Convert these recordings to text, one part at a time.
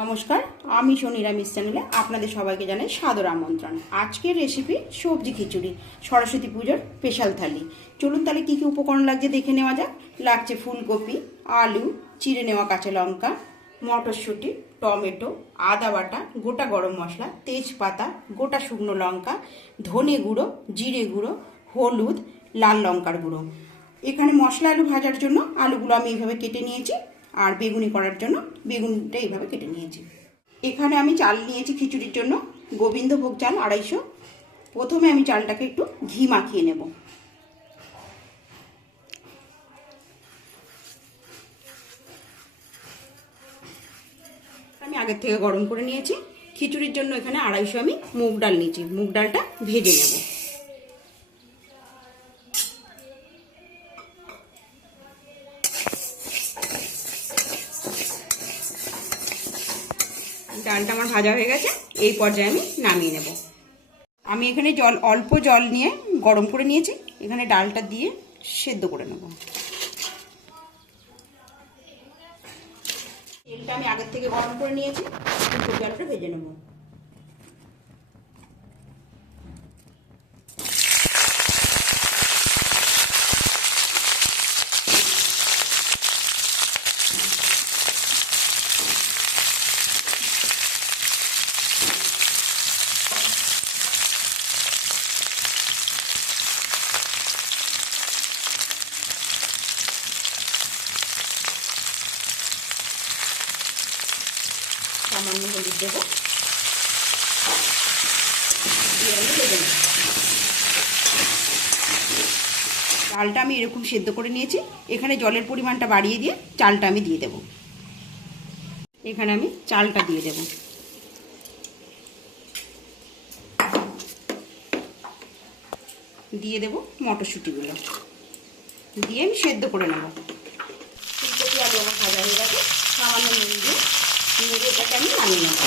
নমস্কার, আমি নিরামিষ চ্যানেলে আপনাদের সবাইকে জানাই সাদর আমন্ত্রণ। আজকের রেসিপি সবজি খিচুড়ি, সরস্বতী পুজোর স্পেশাল থালি। চলুন তাহলে কী কী উপকরণ লাগছে দেখে নেওয়া যাক। লাগছে ফুলকপি, আলু, চিড়ে নেওয়া কাঁচা লঙ্কা, মটরশুঁটি, টমেটো, আদা বাটা, গোটা গরম মশলা, তেজপাতা, গোটা শুকনো লঙ্কা, ধনে গুঁড়ো, জিরে গুঁড়ো, হলুদ, লাল লঙ্কার গুঁড়ো। এখানে মশলা আলু ভাজার জন্য আলুগুলো আমি এইভাবে কেটে নিয়েছি, আর বেগুনি করার জন্য বেগুনটা এইভাবে কেটে নিয়েছি। এখানে আমি চাল নিয়েছি খিচুড়ির জন্য, গোবিন্দভোগ চাল 250। প্রথমে আমি চালটাকে একটু ঘি মাখিয়ে নেব। আমি আগের থেকে গরম করে নিয়েছি। খিচুড়ির জন্য এখানে 250 আমি মুগ ডাল নিয়েছি। মুগ ডালটা ভেজে নেব। ডালটা আমার ভাজা হয়ে গেছে, এই পর্যায়ে আমি নামিয়ে নেব। আমি এখানে অল্প জল নিয়ে গরম করে নিয়েছি। এখানে ডালটা দিয়ে সেদ্ধ করে নেব। তেলটা আমি আগের থেকে গরম করে নিয়েছি, ফুলকপি আলুটা ভেজে নেব। সামান্য হলুদ দেবো, দিয়ে আমি ভেজে নেব। চালটা আমি এরকম সেদ্ধ করে নিয়েছি। এখানে জলের পরিমাণটা বাড়িয়ে দিয়ে চালটা আমি দিয়ে দেব। এখানে আমি চালটা দিয়ে দেব। দিয়ে দেব মটরশুঁটিগুলো, দিয়ে আমি সেদ্ধ করে নেব। ফুলকপি আলু আমার ভাজা হয়ে গেছে। সামান্য নুন দিয়ে নেড়ে এটাকে আমি নামিয়ে নেব।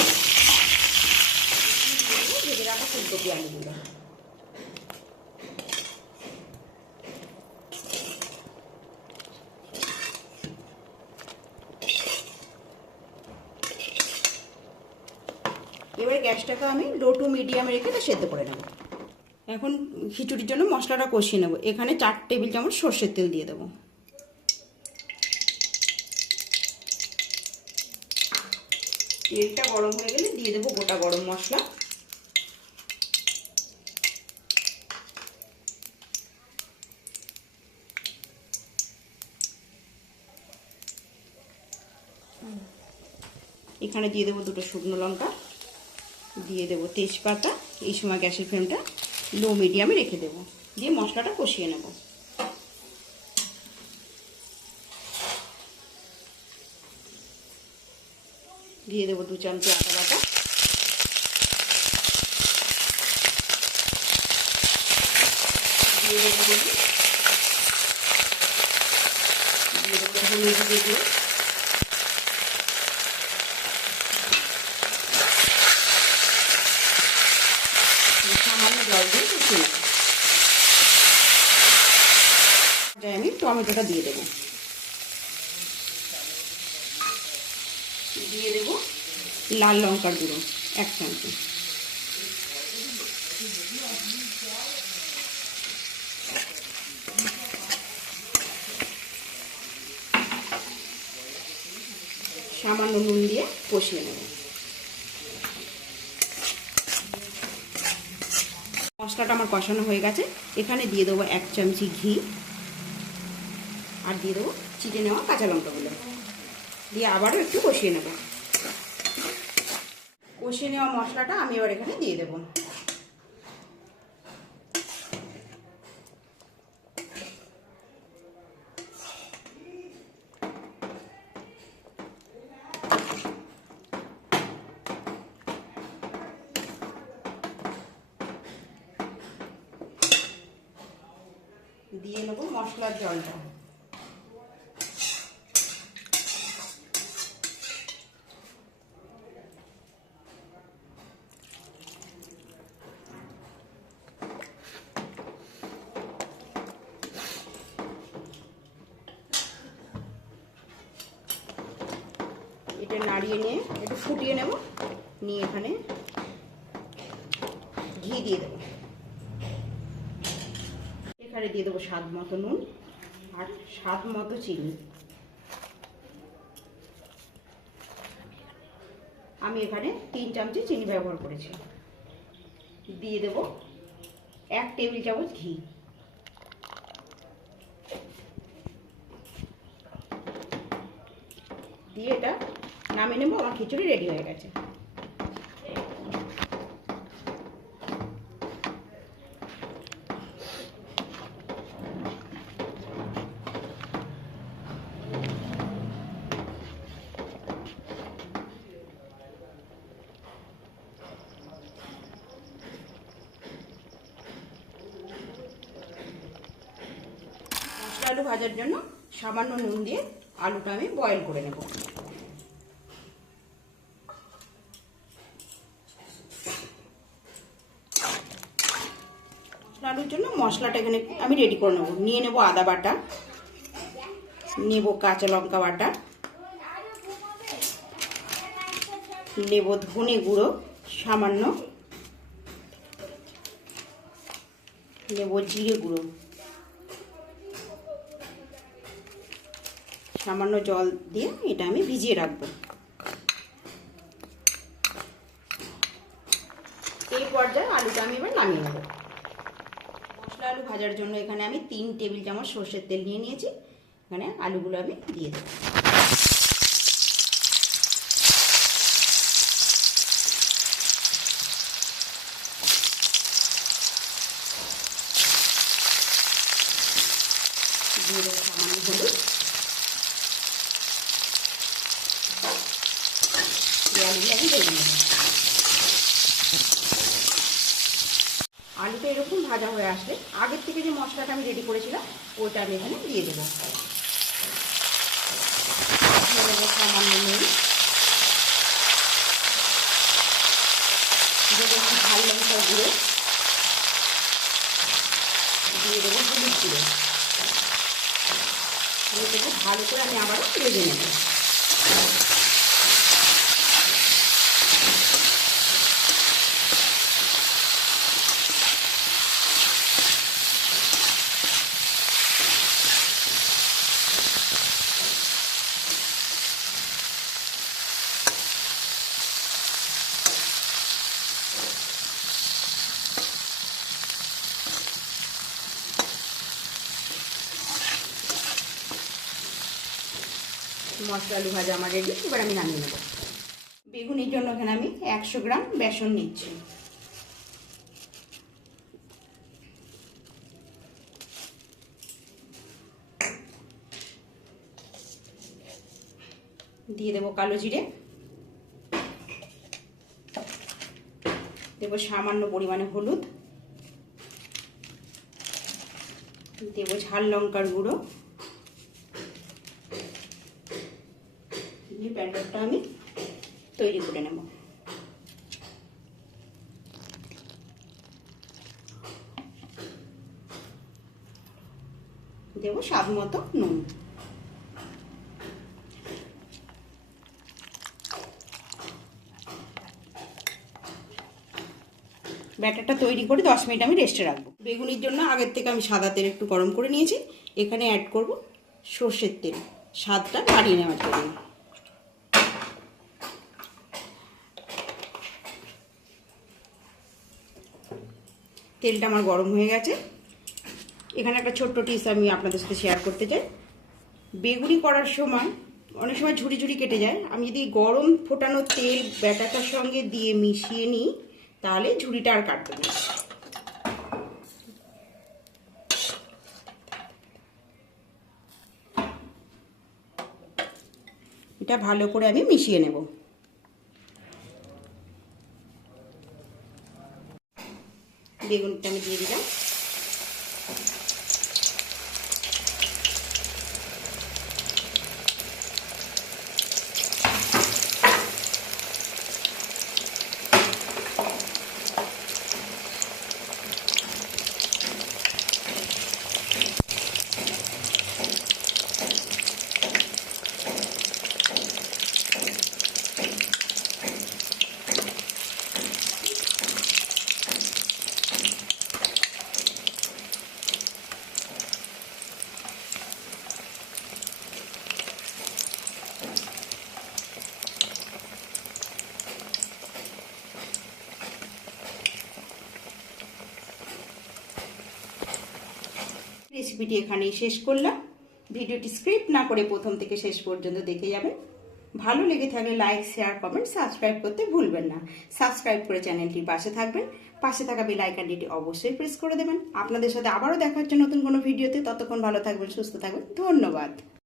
ভেজে রাখা ফুলকপি আলুগুলো এবারে গ্যাসটাকে আমি লো টু মিডিয়ামে রেখে এটা সেদ্ধ করে নেব। এখন খিচুড়ির জন্য মশলাটা কষিয়ে নেব। এখানে 4 টেবিল চামচ সর্ষের তেল দিয়ে দেবো। তেলটা গরম হয়ে গেলে দিয়ে দেবো গোটা গরম মশলা, এখানে দিয়ে দেবো 2টো শুকনো লঙ্কা, দিয়ে দেবো তেজপাতা। এই সময় গ্যাসের ফ্লেমটা লো মিডিয়ামে রেখে দেবো, দিয়ে মশলাটা কষিয়ে নেব। দিয়ে দেবো 2 চামচ আদা বাটা, দিয়ে দেবো হলুদ দিয়ে সামান্য জল দিয়ে কষিয়ে নেব। আমি টমেটোটা দিয়ে দেবো। দিয়ে দেবো লাল লঙ্কার গুঁড়ো 1 চামচ, সামান্য নুন দিয়ে কষিয়ে নেব। মশলাটা আমার কষানো হয়ে গেছে। এখানে দিয়ে দেবো 1 চামচ ঘি, আর দিয়ে দেবো চিড়ে নেওয়া কাঁচা লঙ্কাগুলো, দিয়ে আবারও একটু কষিয়ে নেব। কষিয়ে নেওয়া মশলাটা আমি এবার এখানে দিয়ে দেবো। দিয়ে নেব মশলার জলটা। উল্টে নাড়িয়ে নিয়ে একটু ফুটিয়ে নেব, নিয়ে এখানে ঘি দিয়ে দেবো। এখানে দিয়ে দেবো স্বাদ মতো নুন আর স্বাদ মতো চিনি। আমি এখানে 3 চামচ চিনি ব্যবহার করেছি। দিয়ে দেব 1 টেবিল চামচ ঘি। দিয়ে এটা নামিয়ে নেব। আমার খিচুড়ি রেডি হয়ে গেছে। মশলা আলু ভাজার জন্য সামান্য নুন দিয়ে আলুটা আমি বয়েল করে নেব। মশলা আলুর জন্য মশলাটা এখানে আমি রেডি করে নেব। নিয়ে নেব আদা বাটা, নেব কাঁচা লঙ্কা বাটা, নেব ধনে গুঁড়ো সামান্য, নেব জিরে গুঁড়ো, সামান্য জল দিয়ে এটা আমি ভিজিয়ে রাখবো। এই পর্যায়ে আলুটা আমি এবার নামিয়ে নেব। মশলা আলু ভাজার জন্য এখানে আমি 3 টেবিল চামচ সর্ষের তেল নিয়ে নিয়েছি। এখানে আলুগুলো আমি দিয়ে দেব। দিয়ে দেবো সামান্য হলুদ, আলুগুলো আমি ভেজে নেব। আলুটা এরকম ভাজা হয়ে আসলে আগের থেকে যে মশলাটা আমি রেডি করেছিলাম ওটা আমি এখানে দিয়ে দেবো। সামান্য নুন, দেবো একটু ঝাল লঙ্কার গুঁড়ো, দিয়ে দেবো হলুদ গুঁড়ো। এটাকে ভালো করে আমি আবারও ভেজে নেব। মশলা আলু ভাজা আমার রেডি। এবার আমি নামিয়ে নেব। বেগুনির জন্য এখানে আমি 100 গ্রাম বেসন নিচ্ছি। দিয়ে দেবো কালো জিরে, দেবো সামান্য পরিমাণে হলুদ, দেবো ঝাল লঙ্কার গুঁড়ো। ব্যাটারটা আমি তৈরি করে নেব। দেবো স্বাদ মতো নুন। ব্যাটারটা তৈরি করে 10 মিনিট আমি রেস্টে রাখবো। বেগুনির জন্য আগের থেকে আমি সাদা তেল একটু গরম করে নিয়েছি। এখানে অ্যাড করব সর্ষের তেল, স্বাদটা বাড়িয়ে নেওয়ার জন্য। তেলটা আমার গরম হয়ে গেছে। এখানে একটা ছোট্ট টিপস আমি আপনাদের সাথে শেয়ার করতে চাই। বেগুনি করার সময় অনেক সময় ঝুড়ি ঝুড়ি কেটে যায়। আমি যদি গরম ফোটানো তেল ব্যাটারটার সঙ্গে দিয়ে মিশিয়ে নিই তাহলে ঝুড়িটা আর কাটবে না। এটা ভালো করে আমি মিশিয়ে নেব। বেগুনটা আমি দিয়ে দিলাম। রেসিপিটি এখানেই শেষ করলাম। ভিডিওটি স্ক্রিপ্ট না করে প্রথম থেকে শেষ পর্যন্ত দেখে যাবেন। ভালো লেগে থাকলে লাইক, শেয়ার, কমেন্ট, সাবস্ক্রাইব করতে ভুলবেন না। সাবস্ক্রাইব করে চ্যানেলটির পাশে থাকবেন। পাশে থাকা বেল আইকনটি অবশ্যই প্রেস করে দেবেন। আপনাদের সাথে আবারও দেখা হচ্ছে নতুন কোনো ভিডিওতে। ততক্ষণ ভালো থাকবেন, সুস্থ থাকবেন। ধন্যবাদ।